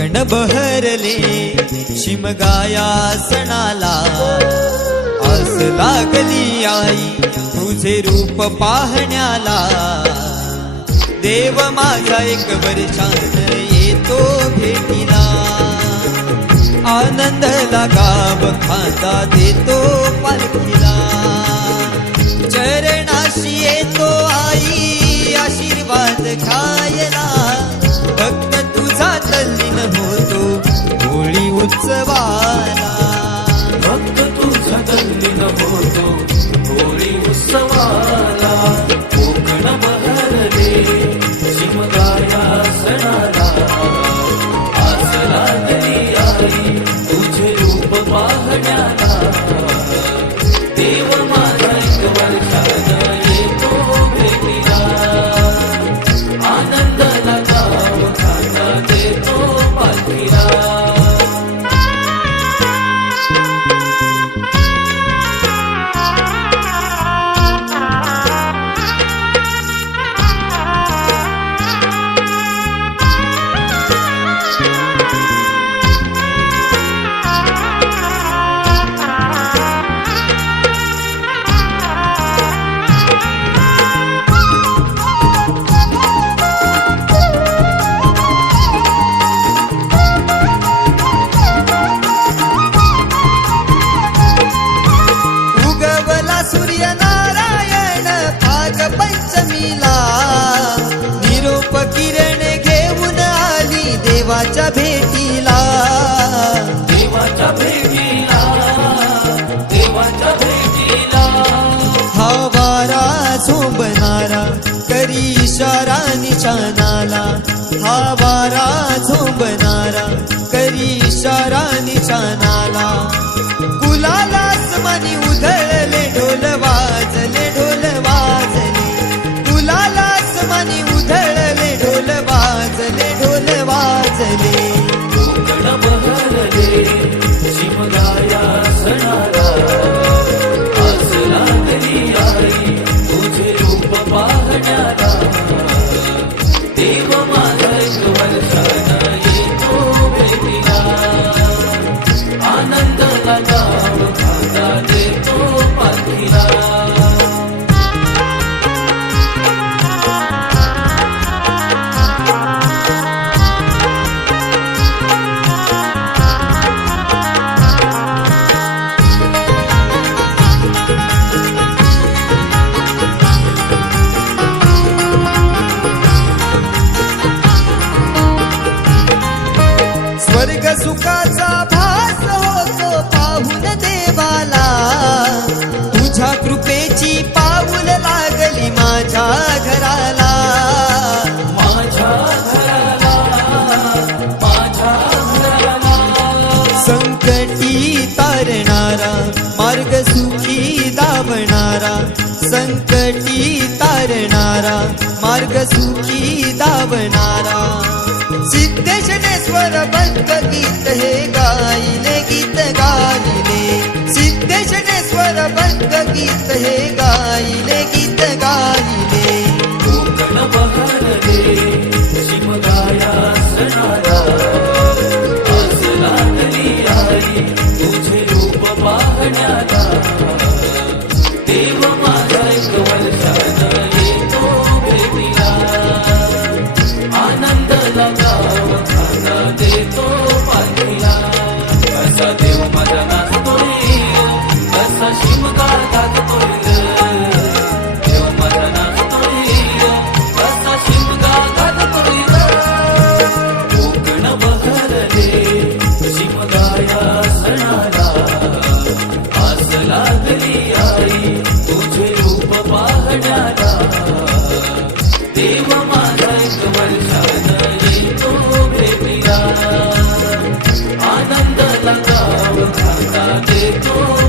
कण बहरले शिमगाया सणाला आस लागली आई तुझे रूप पाहण्याला. देव माझा एक वर्षान येतो भेटीला. आनंद गाव खाता देतो पालखीला. चरणाशी येतो आई आशीर्वाद खा तुझा तल्लीन होतो भाग पंचमीला. निरोप किरण घेऊन आली देवाच्या भेटीला. देवाच्या भेटीला. देवाच्या भेटीला. हा वारा झोंबणारा करी इशारा निशाणाला. हा वारा झोंबणारा करी इशारा निशाणाला. कुलाला मनी उधळले सुखाचा भास होतो पाहून देवाला. तुझ्या कृपेची पाऊल लागली माझ्या घराला. माझ्या घराला माझ्या घराला. संकटी तारणारा मार्ग सुखी दावणारा. संकटी तारणारा मार्ग सुखी दावणारा. सिद्धेशनेश्वर भक्त गीत हे गायले गीत गायले. सिद्धेशनेश्वर भक्त गीत हे गायले गीत गायले. कोकण बहरले तुझे देव माझा एक येतो आनंद लगाव खाता देतो